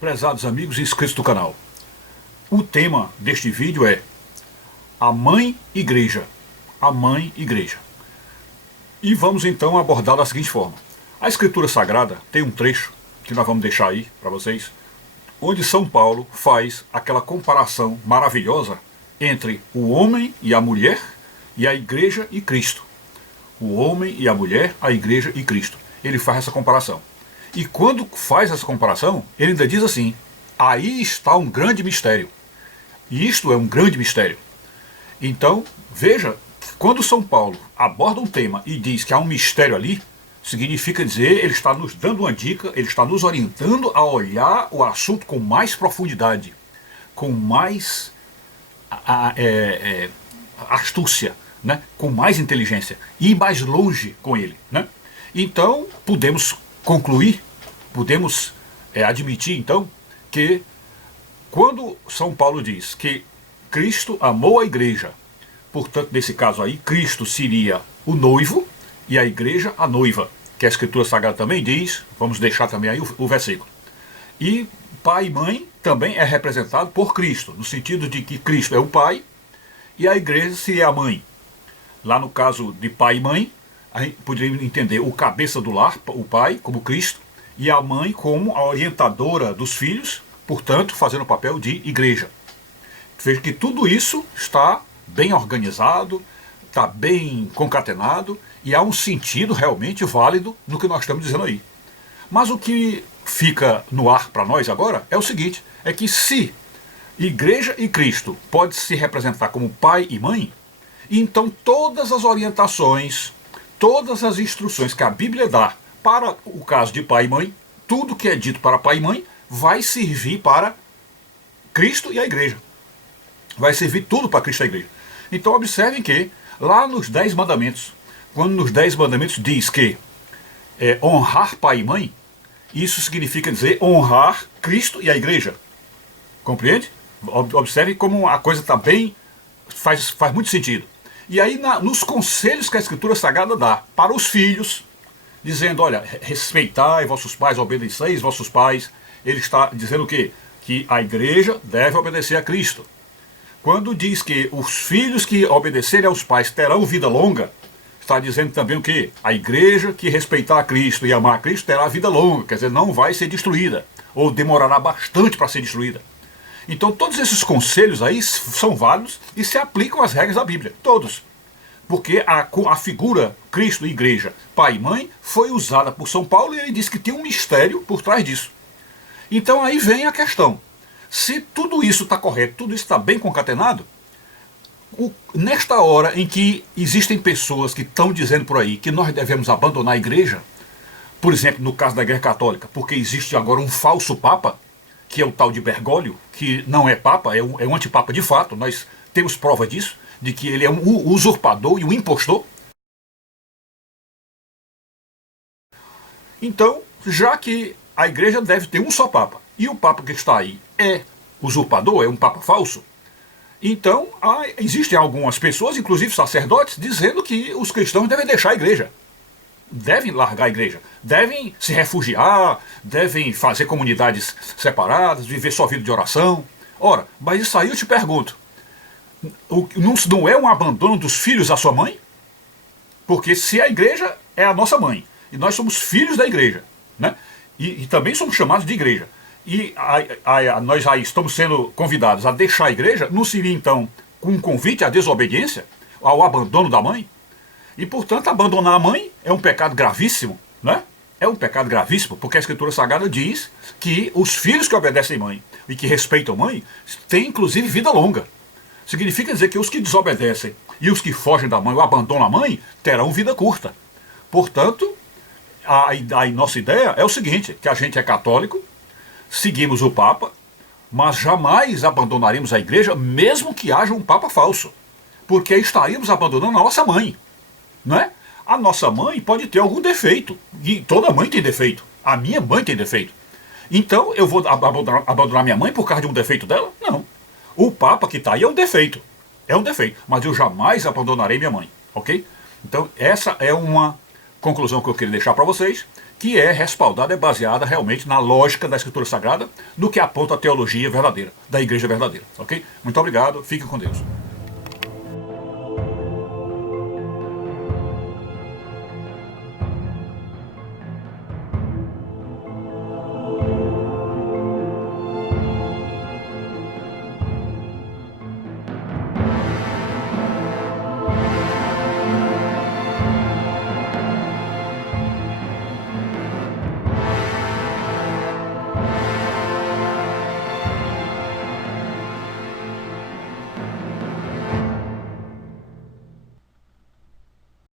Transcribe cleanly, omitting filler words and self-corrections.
Prezados amigos e inscritos do canal, o tema deste vídeo é a Mãe Igreja. A Mãe Igreja. E vamos então abordar da seguinte forma. A Escritura Sagrada tem um trecho, que nós vamos deixar aí para vocês, onde São Paulo faz aquela comparação maravilhosa entre o homem e a mulher e a igreja e Cristo. O homem e a mulher, a igreja e Cristo. Ele faz essa comparação. E quando faz essa comparação, ele ainda diz assim: aí está um grande mistério. E isto é um grande mistério. Então, veja, quando São Paulo aborda um tema e diz que há um mistério ali, significa dizer, ele está nos dando uma dica, ele está nos orientando a olhar o assunto com mais profundidade, com mais astúcia, né? Com mais inteligência, e ir mais longe com ele, né? Então, podemos concluir, podemos admitir então que quando São Paulo diz que Cristo amou a igreja, portanto nesse caso aí Cristo seria o noivo e a igreja a noiva, que a Escritura Sagrada também diz, vamos deixar também aí o versículo. E pai e mãe também é representado por Cristo, no sentido de que Cristo é o pai e a igreja seria a mãe. Lá no caso de pai e mãe, a gente poderia entender o cabeça do lar, o pai, como Cristo, e a mãe como a orientadora dos filhos, portanto, fazendo o papel de igreja. Veja que tudo isso está bem organizado, está bem concatenado, e há um sentido realmente válido no que nós estamos dizendo aí. Mas o que fica no ar para nós agora é o seguinte, é que se igreja e Cristo pode se representar como pai e mãe, então todas as orientações, todas as instruções que a Bíblia dá para o caso de pai e mãe, tudo que é dito para pai e mãe, vai servir para Cristo e a igreja. Vai servir tudo para Cristo e a igreja. Então observem que lá nos 10 mandamentos, quando nos 10 mandamentos diz que honrar pai e mãe, isso significa dizer honrar Cristo e a igreja. Compreende? Observe como a coisa está bem, faz muito sentido. E aí nos conselhos que a Escritura Sagrada dá para os filhos, dizendo, olha, respeitai vossos pais, obedeceis vossos pais, ele está dizendo o quê? Que a igreja deve obedecer a Cristo. Quando diz que os filhos que obedecerem aos pais terão vida longa, está dizendo também o quê? A igreja que respeitar a Cristo e amar a Cristo terá vida longa, quer dizer, não vai ser destruída, ou demorará bastante para ser destruída. Então todos esses conselhos aí são válidos e se aplicam às regras da Bíblia, todos. Porque a figura Cristo e igreja, pai e mãe, foi usada por São Paulo e ele diz que tem um mistério por trás disso. Então aí vem a questão. Se tudo isso está correto, tudo isso está bem concatenado, nesta hora em que existem pessoas que estão dizendo por aí que nós devemos abandonar a igreja, por exemplo, no caso da Igreja Católica, porque existe agora um falso papa, que é o tal de Bergoglio, que não é papa, é um antipapa de fato, nós temos prova disso, de que ele é um usurpador e um impostor. Então, já que a igreja deve ter um só papa, e o papa que está aí é usurpador, é um papa falso, então existem algumas pessoas, inclusive sacerdotes, dizendo que os cristãos devem deixar a igreja. Devem largar a igreja, devem se refugiar, devem fazer comunidades separadas, viver sua vida de oração. Ora, mas isso aí eu te pergunto, não é um abandono dos filhos à sua mãe? Porque se a igreja é a nossa mãe, e nós somos filhos da igreja, né? E também somos chamados de igreja, e nós aí estamos sendo convidados a deixar a igreja, não seria então um convite à desobediência, ao abandono da mãe? E portanto abandonar a mãe é um pecado gravíssimo, né? É um pecado gravíssimo, porque a Escritura Sagrada diz que os filhos que obedecem mãe e que respeitam mãe têm inclusive vida longa. Significa dizer que os que desobedecem e os que fogem da mãe ou abandonam a mãe terão vida curta. Portanto, a nossa ideia é o seguinte, que a gente é católico, seguimos o Papa, mas jamais abandonaremos a igreja, mesmo que haja um Papa falso. Porque estaríamos abandonando a nossa mãe. Não é? A nossa mãe pode ter algum defeito, e toda mãe tem defeito, a minha mãe tem defeito. Então eu vou abandonar minha mãe por causa de um defeito dela? Não. O Papa que está aí é um defeito, mas eu jamais abandonarei minha mãe, ok? Então essa é uma conclusão que eu queria deixar para vocês, que é respaldada, é baseada realmente na lógica da Escritura Sagrada, do que aponta a teologia verdadeira, da Igreja verdadeira, ok? Muito obrigado, fiquem com Deus.